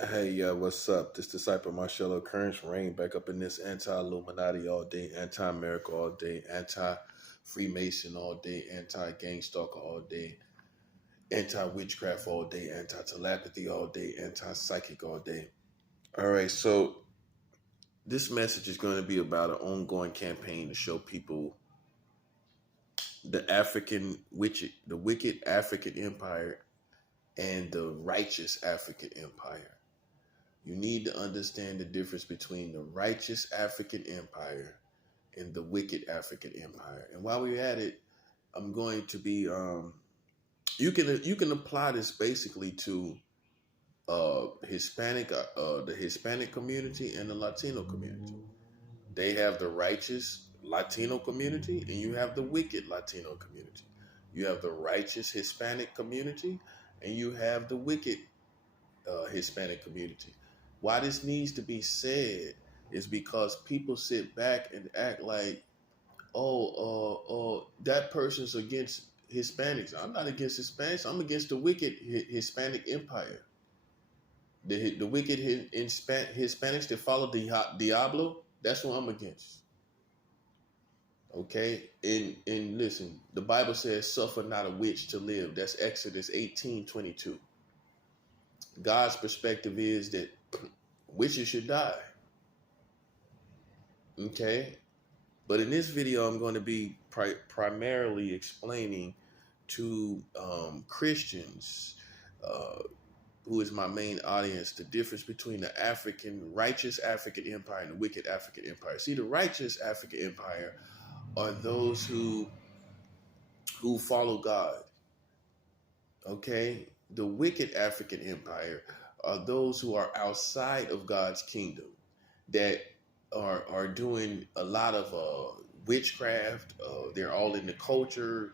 Hey, what's up? This disciple Marcelo Occurrence reign back up in this anti-Illuminati all day, anti-America all day, anti-Freemason all day, anti-gang stalker all day, anti-witchcraft all day, anti-telepathy all day, anti-psychic all day. All right, so this message is going to be about an ongoing campaign to show people the wicked African empire and the righteous African empire. You need to understand the difference between the righteous African empire and the wicked African empire. And while we're at it, I'm going to be you can apply this basically to the Hispanic community and the Latino community. They have the righteous Latino community and you have the wicked Latino community. You have the righteous Hispanic community and you have the wicked Hispanic community. Why this needs to be said is because people sit back and act like, that person's against Hispanics. I'm not against Hispanics. I'm against the wicked Hispanic empire. The wicked Hispanics that follow the Diablo. That's what I'm against. Okay, and listen, the Bible says, "Suffer not a witch to live." That's Exodus 18:22. God's perspective is that witches should die. Okay, but in this video, I'm going to be primarily explaining to Christians, uh, who is my main audience, the difference between the righteous African empire and the wicked African empire. See, the righteous African empire are those who follow God. Okay, the wicked African empire are those who are outside of God's kingdom, that are doing a lot of witchcraft. They're all in the culture.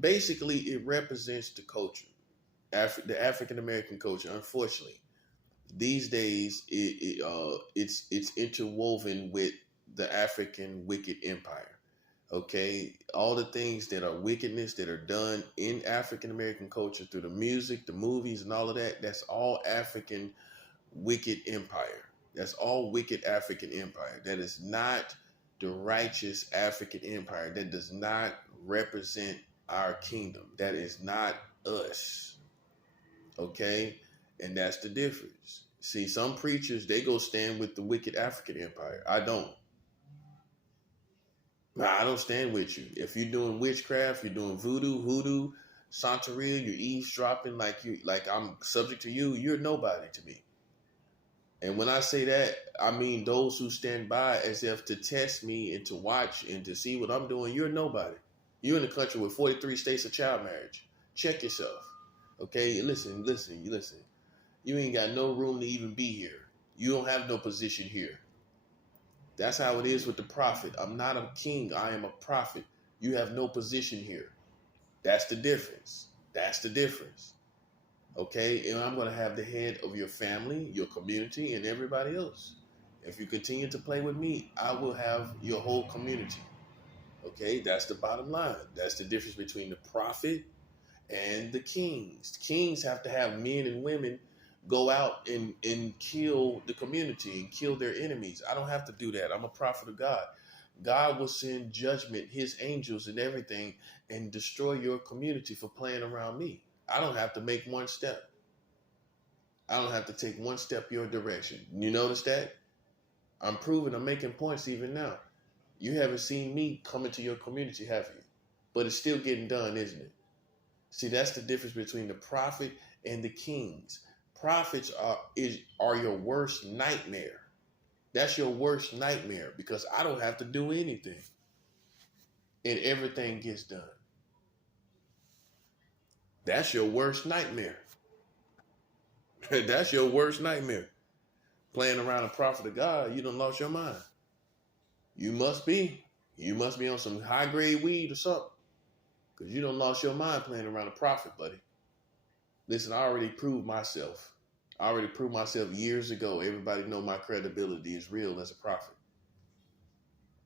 Basically, it represents the culture, the African American culture. Unfortunately, these days it's interwoven with the African wicked empire. Okay, all the things that are wickedness that are done in African American culture through the music, the movies, and all of that. That's all African wicked empire. That's all wicked African empire. That is not the righteous African empire. That does not represent our kingdom. That is not us. Okay? And that's the difference. See, some preachers, they go stand with the wicked African empire. I don't. I don't stand with you. If you're doing witchcraft, you're doing voodoo, hoodoo, Santeria, you're eavesdropping like I'm subject to you, you're nobody to me. And when I say that, I mean those who stand by as if to test me and to watch and to see what I'm doing. You're nobody. You're in a country with 43 states of child marriage. Check yourself. Okay, listen. You ain't got no room to even be here. You don't have no position here. That's how it is with the prophet. I'm not a king. I am a prophet. You have no position here. That's the difference. That's the difference. Okay, and I'm going to have the head of your family, your community, and everybody else. If you continue to play with me, I will have your whole community. Okay, that's the bottom line. That's the difference between the prophet and the kings. Kings have to have men and women go out and kill the community and kill their enemies. I don't have to do that. I'm a prophet of God. God will send judgment, his angels and everything, and destroy your community for playing around me. I don't have to make one step. I don't have to take one step your direction. You notice that? I'm making points even now. You haven't seen me come into your community, have you? But it's still getting done, isn't it? See, that's the difference between the prophet and the kings. Prophets are your worst nightmare. That's your worst nightmare because I don't have to do anything and everything gets done. That's your worst nightmare. That's your worst nightmare. Playing around a prophet of God, you done lost your mind. You must be. You must be on some high grade weed or something. Because you done lost your mind playing around a prophet, buddy. Listen, I already proved myself. I already proved myself years ago. Everybody know my credibility is real as a prophet.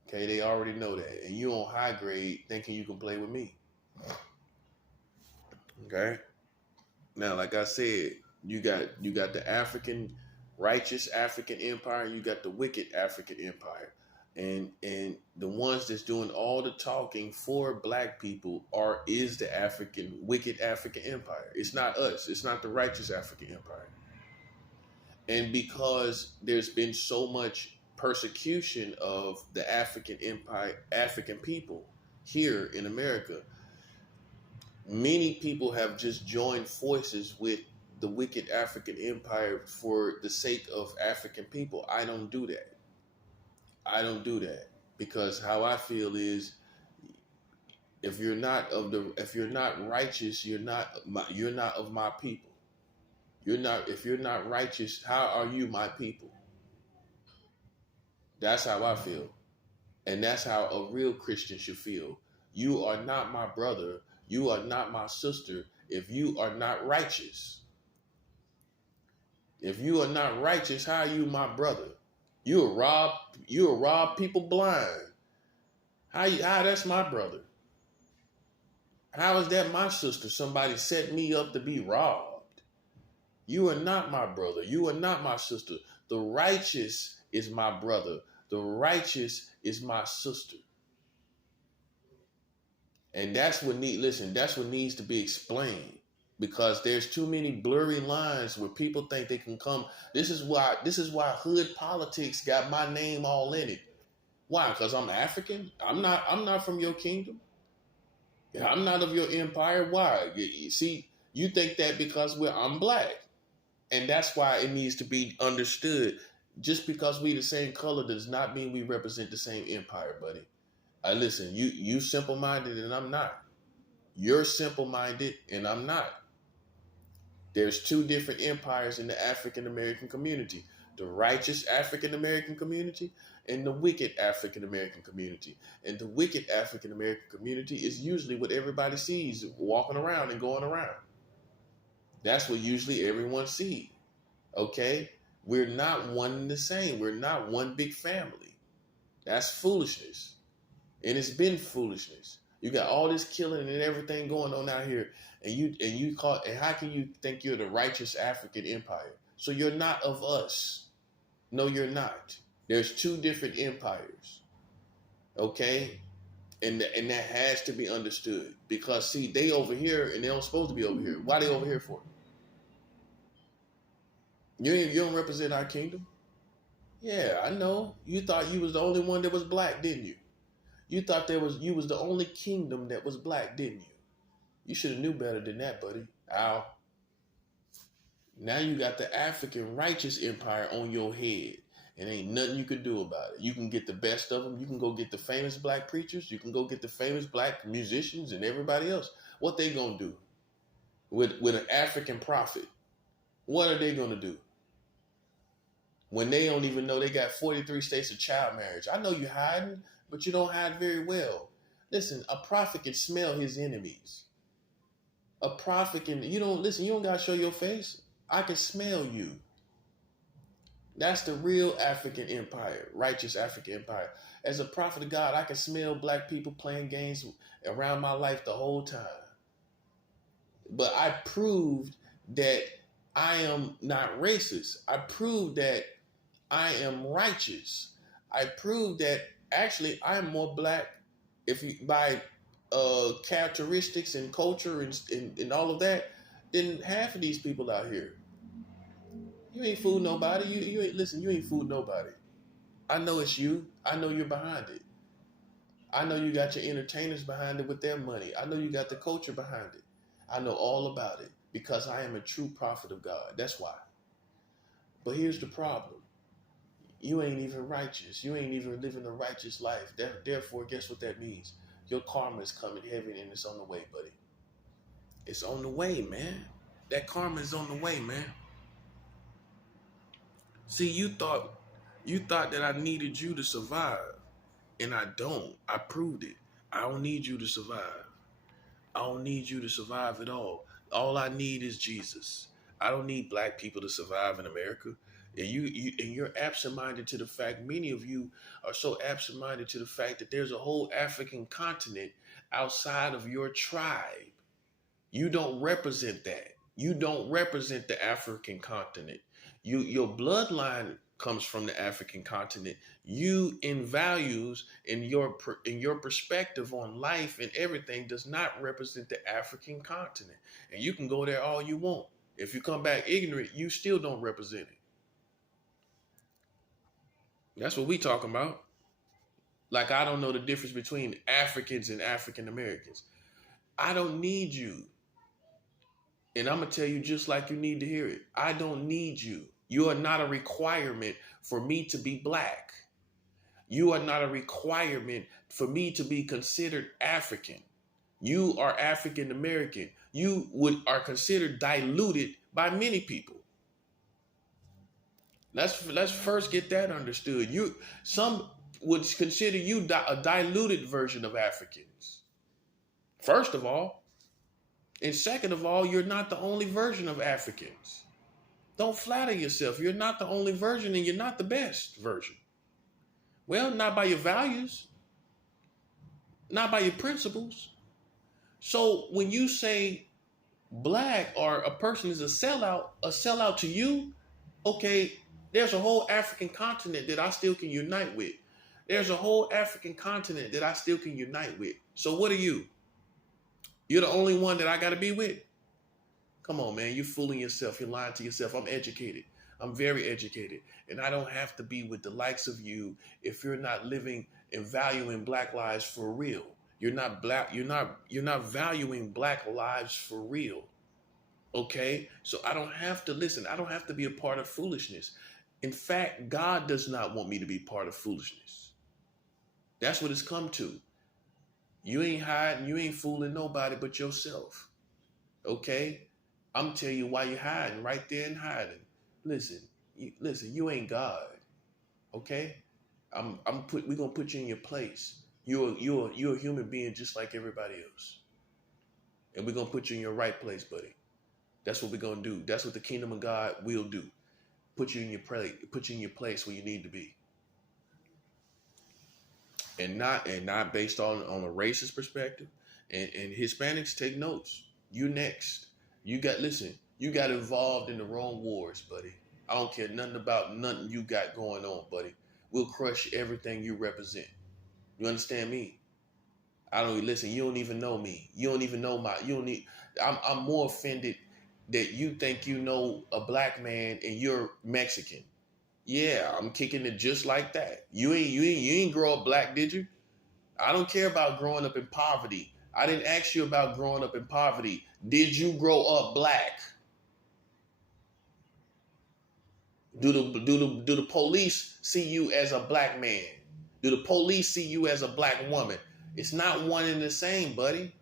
Okay, they already know that. And you on high grade thinking you can play with me. Okay? Now, like I said, you got the African righteous African empire, you got the wicked African empire. And the ones that's doing all the talking for black people is the wicked African empire. It's not us. It's not the righteous African empire. And because there's been so much persecution of the African empire, African people here in America, many people have just joined forces with the wicked African empire for the sake of African people. I don't do that. I don't do that, because how I feel is, if you're not righteous, you're not of my people. If you're not righteous, how are you my people? That's how I feel. And that's how a real Christian should feel. You are not my brother. You are not my sister if you are not righteous. If you are not righteous, how are you my brother? You'll rob people blind. How that's my brother? How is that my sister? Somebody set me up to be robbed. You are not my brother. You are not my sister. The righteous is my brother. The righteous is my sister. And that's what needs to be explained, because there's too many blurry lines where people think they can come. This is why hood politics got my name all in it. Why? Because I'm African? I'm not from your kingdom. I'm not of your empire. Why? You see, you think that because I'm black. And that's why it needs to be understood. Just because we the same color does not mean we represent the same empire, buddy. Listen, you simple-minded and I'm not. You're simple-minded and I'm not. There's two different empires in the African American community: the righteous African American community and the wicked African American community. And the wicked African American community is usually what everybody sees walking around and going around. That's what usually everyone sees. Okay? We're not one and the same. We're not one big family. That's foolishness. And it's been foolishness. You got all this killing and everything going on out here, and how can you think you're the righteous African empire? So you're not of us. No, you're not. There's two different empires. Okay? And that has to be understood, because see, they over here and they don't supposed to be over here. Why they over here for? You don't represent our kingdom? Yeah, I know. You thought you was the only one that was black, didn't you? You thought you was the only kingdom that was black, didn't you? You should have knew better than that, buddy. Ow. Now you got the African righteous empire on your head, and ain't nothing you can do about it. You can get the best of them. You can go get the famous black preachers. You can go get the famous black musicians and everybody else. What they gonna do with an African prophet? What are they gonna do when they don't even know they got 43 states of child marriage? I know you're hiding, but you don't hide very well. Listen, a prophet can smell his enemies. A prophet can, you don't gotta show your face. I can smell you. That's the real African empire, righteous African empire. As a prophet of God, I can smell black people playing games around my life the whole time. But I proved that I am not racist. I proved that I am righteous. I proved that actually I'm more black by characteristics and culture and all of that than half of these people out here. You ain't fooled nobody. You ain't fooled nobody. I know it's you. I know you're behind it. I know you got your entertainers behind it with their money. I know you got the culture behind it. I know all about it because I am a true prophet of God. That's why. But here's the problem. You ain't even righteous. You ain't even living a righteous life. Therefore, guess what that means? Your karma is coming heavy and it's on the way, buddy. It's on the way, man. That karma is on the way, man. See, you thought that I needed you to survive, and I don't. I proved it. I don't need you to survive. I don't need you to survive at all. All I need is Jesus. I don't need black people to survive in America. And you're absent-minded to the fact, many of you are so absent-minded to the fact that there's a whole African continent outside of your tribe. You don't represent that. You don't represent the African continent. Your bloodline comes from the African continent. You, in values, in your perspective on life and everything, does not represent the African continent. And you can go there all you want. If you come back ignorant, you still don't represent it. That's what we talking about. Like, I don't know the difference between Africans and African Americans. I don't need you. And I'm going to tell you just like you need to hear it. I don't need you. You are not a requirement for me to be black. You are not a requirement for me to be considered African. You are African American. You are considered diluted by many people. Let's first get that understood. Some would consider you a diluted version of Africans. First of all. And second of all, you're not the only version of Africans. Don't flatter yourself. You're not the only version and you're not the best version. Well, not by your values, not by your principles. So when you say black or a person is a sellout to you, okay, there's a whole African continent that I still can unite with. There's a whole African continent that I still can unite with. So what are you? You're the only one that I got to be with? Come on, man. You're fooling yourself. You're lying to yourself. I'm educated. I'm very educated. And I don't have to be with the likes of you if you're not living and valuing black lives for real. You're not valuing black lives for real. Okay? So I don't have to listen. I don't have to be a part of foolishness. In fact, God does not want me to be part of foolishness. That's what it's come to. You ain't hiding. You ain't fooling nobody but yourself. Okay? I'm telling you why you're hiding right there and hiding. Listen, you ain't God. Okay? We're gonna put you in your place. You're a human being just like everybody else. And we're gonna put you in your right place, buddy. That's what we're gonna do. That's what the kingdom of God will do. Put you in your place where you need to be. And not based on a racist perspective. And Hispanics, take notes. You next. You got involved in the wrong wars, buddy. I don't care nothing about nothing you got going on, buddy. We'll crush everything you represent. You understand me? You don't even know me. You don't even know I'm more offended that you think you know a black man and you're Mexican. Yeah, I'm kicking it just like that. You ain't grow up black, did you? I don't care about growing up in poverty. I didn't ask you about growing up in poverty. Did you grow up black? Do the police see you as a black man? Do the police see you as a black woman? It's not one and the same, buddy.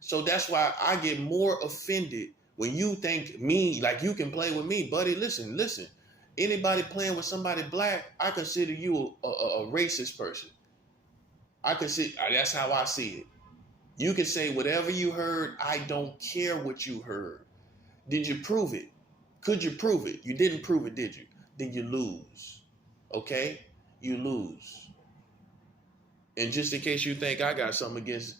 So that's why I get more offended when you think me, like you can play with me, buddy. Listen. Anybody playing with somebody black, I consider you a racist person. That's how I see it. You can say whatever you heard. I don't care what you heard. Did you prove it? Could you prove it? You didn't prove it, did you? Then you lose. Okay? You lose. And just in case you think I got something against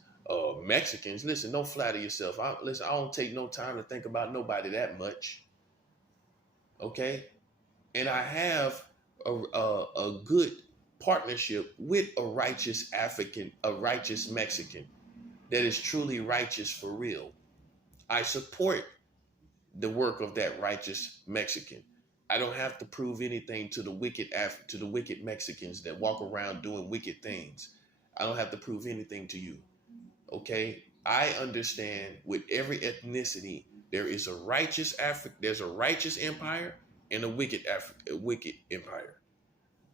Mexicans, listen, don't flatter yourself. I don't take no time to think about nobody that much. Okay? And I have a good partnership with a righteous Mexican that is truly righteous for real. I support the work of that righteous Mexican. I don't have to prove anything to the wicked Mexicans that walk around doing wicked things. I don't have to prove anything to you. Okay? I understand with every ethnicity there is a righteous empire and a wicked empire.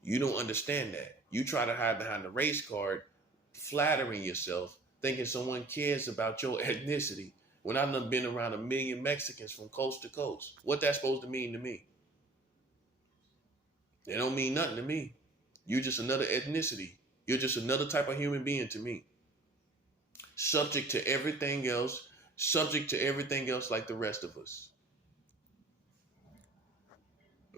You don't understand that. You try to hide behind the race card, flattering yourself, thinking someone cares about your ethnicity. When I've done been around 1 million Mexicans from coast to coast, what that's supposed to mean to me? They don't mean nothing to me. You're just another ethnicity. You're just another type of human being to me. Subject to everything else like the rest of us.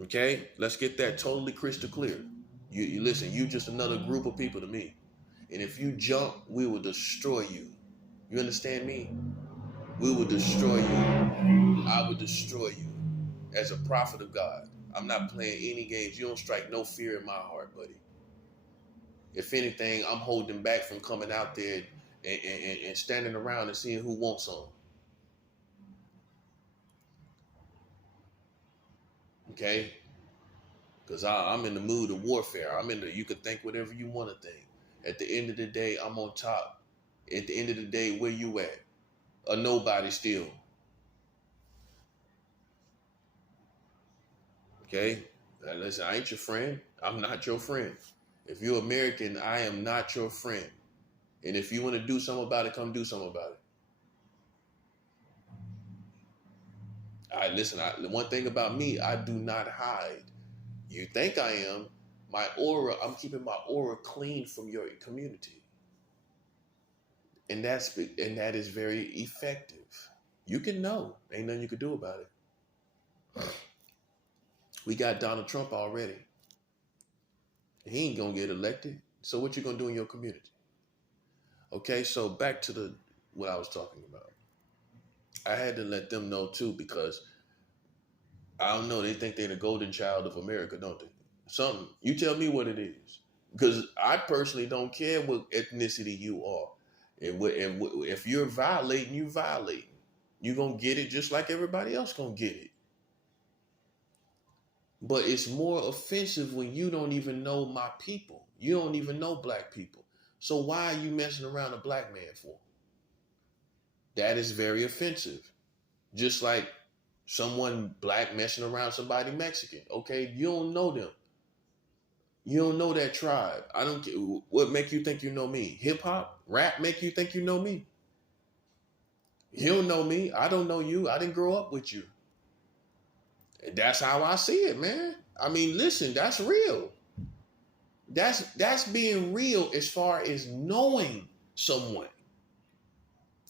Okay? Let's get that totally crystal clear. You listen, you just another group of people to me. And if you jump, we will destroy you. You understand me? We will destroy you. I will destroy you. as a prophet of God. I'm not playing any games. You don't strike no fear in my heart, buddy. If anything, I'm holding back from coming out there and standing around and seeing who wants some. Okay? Because I'm in the mood of warfare. You can think whatever you want to think. At the end of the day, I'm on top. At the end of the day, where you at? A nobody still. Okay? Now listen, I ain't your friend. I'm not your friend. If you're American, I am not your friend. And if you want to do something about it, come do something about it. The one thing about me, I do not hide. You think I am. I'm keeping my aura clean from your community. And that is very effective. You can know. Ain't nothing you can do about it. We got Donald Trump already. He ain't gonna get elected. So what you gonna do in your community? Okay, so back to what I was talking about. I had to let them know too, because I don't know, they think they're the golden child of America, don't they? Something. You tell me what it is. Because I personally don't care what ethnicity you are. And if you're violating, you violating. You're going to get it just like everybody else going to get it. But it's more offensive when you don't even know my people. You don't even know black people. So why are you messing around a black man for? That is very offensive. Just like someone black messing around somebody Mexican. Okay, you don't know them. You don't know that tribe. I don't care. What make you think you know me? Hip hop, rap make you think you know me? You don't know me. I don't know you. I didn't grow up with you. And that's how I see it, man. I mean, listen, that's real. That's being real as far as knowing someone.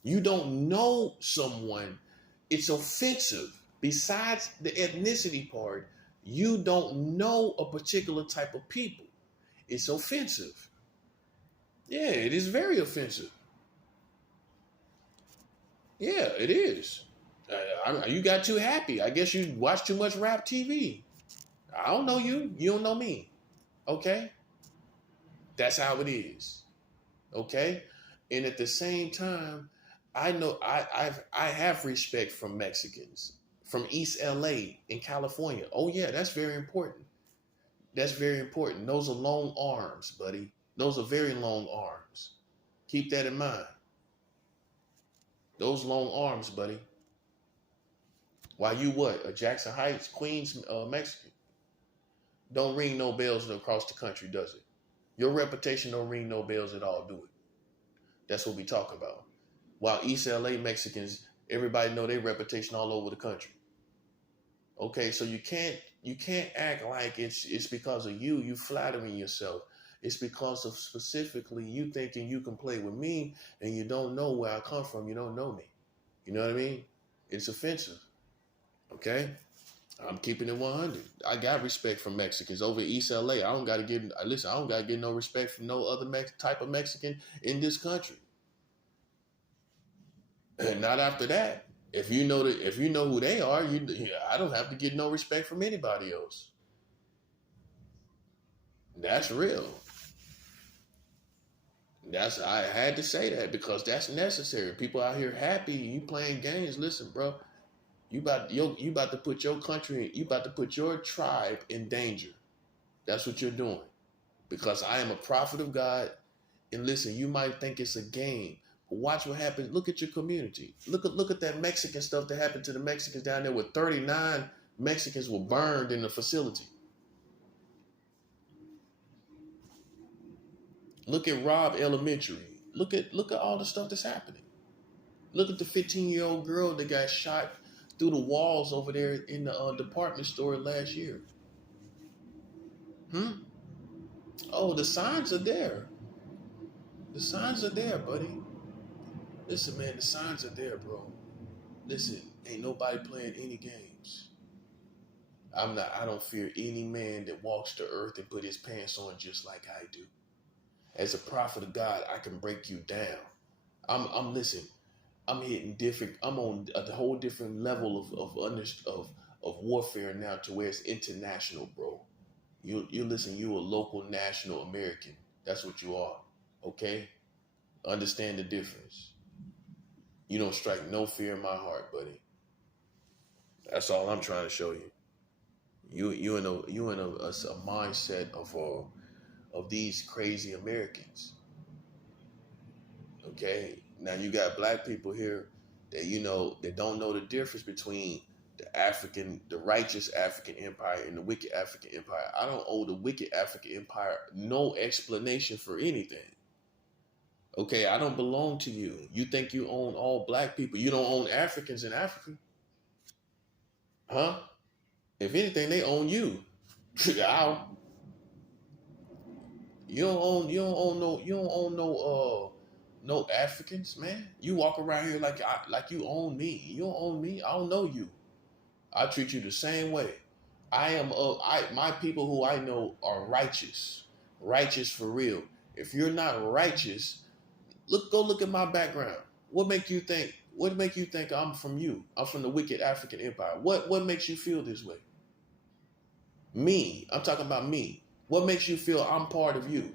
You don't know someone, it's offensive. Besides the ethnicity part, you don't know a particular type of people. It's offensive. Yeah, it is very offensive. Yeah, it is. You got too happy. I guess you watch too much rap TV. I don't know you. You don't know me. Okay? That's how it is. Okay? And at the same time, I know I have respect from Mexicans from East LA in California. Oh yeah, that's very important. That's very important. Those are long arms, buddy. Those are very long arms. Keep that in mind. Those long arms, buddy. While you what? A Jackson Heights, Queens, Mexican. Don't ring no bells across the country, does it? Your reputation don't ring no bells at all, do it? That's what we talk about. While East LA Mexicans, everybody know their reputation all over the country. Okay, so you can't act like it's because of you. You flattering yourself. It's because of specifically you thinking you can play with me and you don't know where I come from. You don't know me. You know what I mean? It's offensive. Okay? I'm keeping it 100. I got respect from Mexicans over East LA. I don't got to get no respect from no other type of Mexican in this country. And not after that. If you know who they are, I don't have to get no respect from anybody else. That's real. I had to say that because that's necessary. People out here happy, you playing games. Listen, bro, you about to put your country, you about to put your tribe in danger. That's what you're doing. Because I am a prophet of God. And listen, you might think it's a game. Watch what happens. Look at your community. Look at that Mexican stuff that happened to the Mexicans down there, where 39 Mexicans were burned in the facility. Look at Robb Elementary. Look at all the stuff that's happening. Look at the 15-year-old girl that got shot through the walls over there in the department store last year. Oh, the signs are there. The signs are there, buddy. Listen, man, the signs are there, bro. Listen, ain't nobody playing any games. I don't fear any man that walks the earth and put his pants on just like I do. As a prophet of God, I can break you down. I'm hitting different. I'm on a whole different level of warfare now to where it's international, bro. You listen, you a local national American. That's what you are. Okay? Understand the difference. You don't strike no fear in my heart, buddy. That's all I'm trying to show you. You in a mindset of these crazy Americans. Okay? Now you got black people here that that don't know the difference between the righteous African empire and the wicked African empire. I don't owe the wicked African empire no explanation for anything. Okay, I don't belong to you. You think you own all black people. You don't own Africans in Africa. Huh? If anything, they own you. You don't own no Africans, man. You walk around here like you own me. You don't own me. I don't know you. I treat you the same way. My people who I know are righteous. Righteous for real. If you're not righteous, go look at my background. What make you think I'm from you? I'm from the wicked African empire. What makes you feel this way? Me. I'm talking about me. What makes you feel I'm part of you?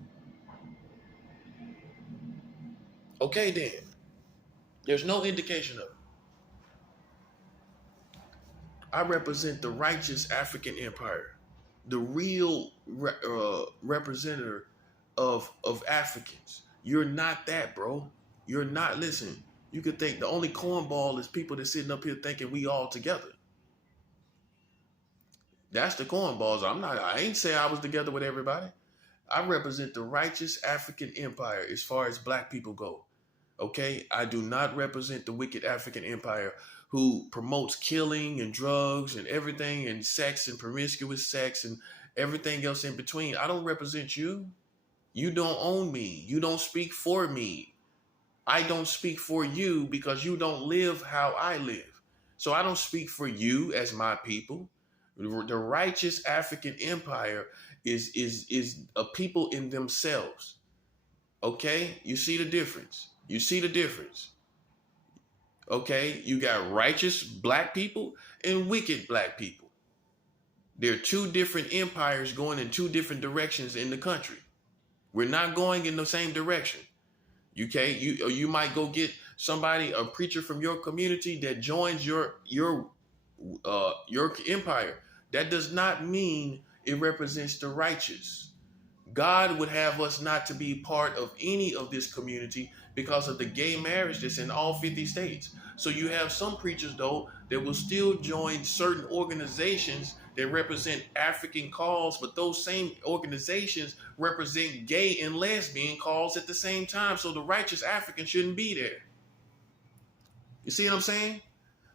Okay, then. There's no indication of it. I represent the righteous African empire, the real representative of Africans. You're not that, bro. You're not. Listen, you could think the only cornball is people that's sitting up here thinking we all together. That's the cornballs. I ain't say I was together with everybody. I represent the righteous African empire as far as black people go. Okay? I do not represent the wicked African empire who promotes killing and drugs and everything and sex and promiscuous sex and everything else in between. I don't represent you. You don't own me. You don't speak for me. I don't speak for you because you don't live how I live. So I don't speak for you as my people. The righteous African empire is a people in themselves. Okay? You see the difference. You see the difference. Okay? You got righteous black people and wicked black people. There are two different empires going in two different directions in the country. We're not going in the same direction. Okay? You might go get somebody, a preacher from your community that joins your empire. That does not mean it represents the righteous. God would have us not to be part of any of this community because of the gay marriage that's in all 50 states. So you have some preachers, though, that will still join certain organizations that represent African cause, but those same organizations represent gay and lesbian cause at the same time. So the righteous African shouldn't be there. You see what I'm saying?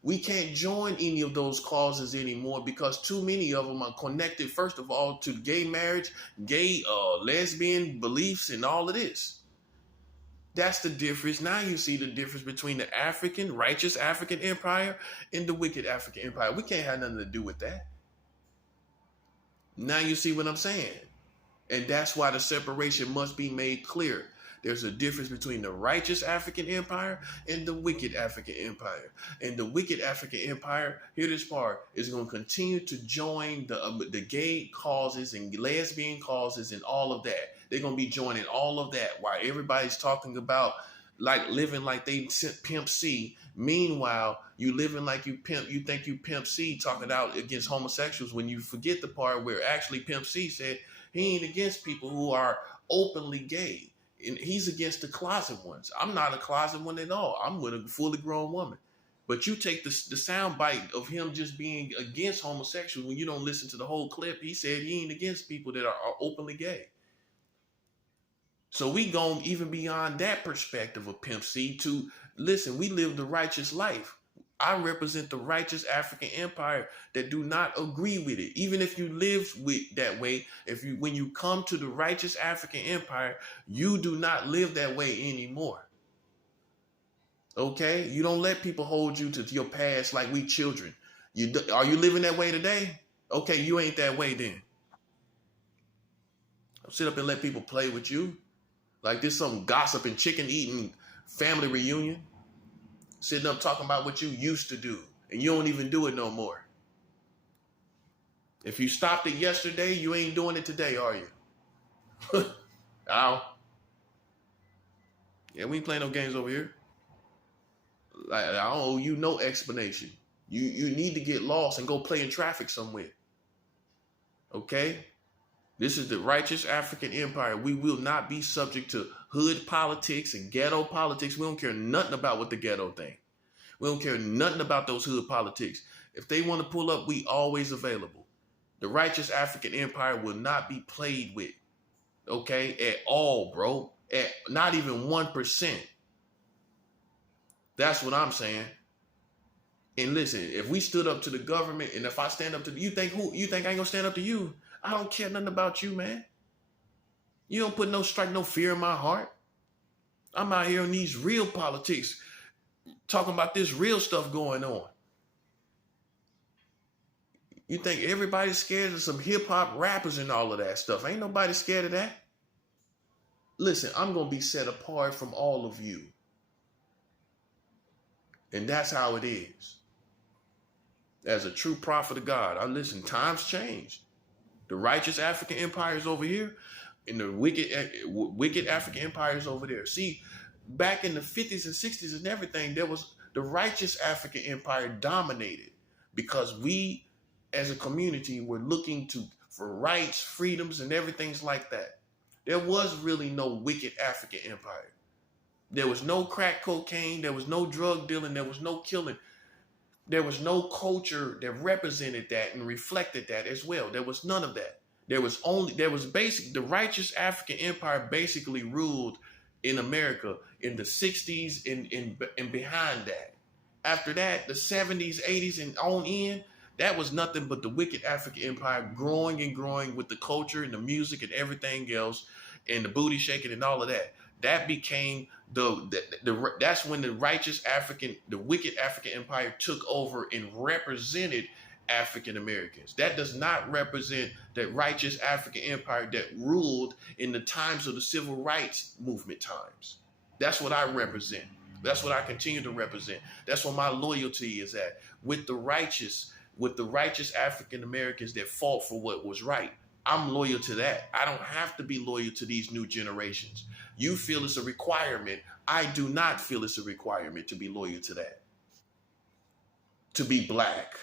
We can't join any of those causes anymore because too many of them are connected, first of all, to gay marriage, gay, lesbian beliefs, and all of this. That's the difference. Now you see the difference between the righteous African empire and the wicked African empire. We can't have nothing to do with that. Now you see what I'm saying? And that's why the separation must be made clear. There's a difference between the righteous African empire and the wicked African empire. And the wicked African empire, hear this part, is going to continue to join the gay causes and lesbian causes and all of that. They're going to be joining all of that while everybody's talking about like living like they Pimp C. Meanwhile, you living like you think you Pimp C talking out against homosexuals when you forget the part where actually Pimp C said he ain't against people who are openly gay. And he's against the closet ones. I'm not a closet one at all. I'm with a fully grown woman. But you take the sound bite of him just being against homosexuals when you don't listen to the whole clip. He said he ain't against people that are openly gay. So we go even beyond that perspective of Pimp C to, listen, we live the righteous life. I represent the righteous African empire that do not agree with it. Even if you live with that way, when you come to the righteous African empire, you do not live that way anymore. Okay? You don't let people hold you to your past like we children. Are you living that way today? Okay, you ain't that way then. Don't sit up and let people play with you like this some gossip and chicken eating family reunion. Sitting up talking about what you used to do, and you don't even do it no more. If you stopped it yesterday, you ain't doing it today, are you? Ow. Yeah, we ain't playing no games over here. Like, I don't owe you no explanation. You need to get lost and go play in traffic somewhere. Okay? This is the righteous African empire. We will not be subject to hood politics and ghetto politics. We don't care nothing about what the ghetto think. We don't care nothing about those hood politics. If they want to pull up, we always available. The righteous African empire will not be played with. Okay? At all, bro. At not even 1%. That's what I'm saying. And listen, if we stood up to the government, and if I stand up to you think I ain't gonna stand up to you? I don't care nothing about you, man. You don't put no fear in my heart. I'm out here in these real politics, talking about this real stuff going on. You think everybody's scared of some hip hop rappers and all of that stuff? Ain't nobody scared of that. Listen, I'm gonna be set apart from all of you. And that's how it is. As a true prophet of God, listen, times changed. The righteous African empire is over here, and the wicked African empire is over there. See, back in the 50s and 60s and everything, there was the righteous African empire dominated because we, as a community, were looking for rights, freedoms, and everything's like that. There was really no wicked African empire. There was no crack cocaine. There was no drug dealing. There was no killing. There was no culture that represented that and reflected that as well. There was none of that. The righteous African empire basically ruled in America in the 60s and behind that. After that, the 70s, 80s, and on in, that was nothing but the wicked African empire growing and growing with the culture and the music and everything else and the booty shaking and all of that. That became that's when the wicked African empire took over and represented African Americans. That does not represent the righteous African empire that ruled in the times of the civil rights movement times. That's what I represent. That's what I continue to represent. That's where my loyalty is at, with the righteous African Americans that fought for what was right. I'm loyal to that. I don't have to be loyal to these new generations. You feel it's a requirement. I do not feel it's a requirement to be loyal to that. To be black,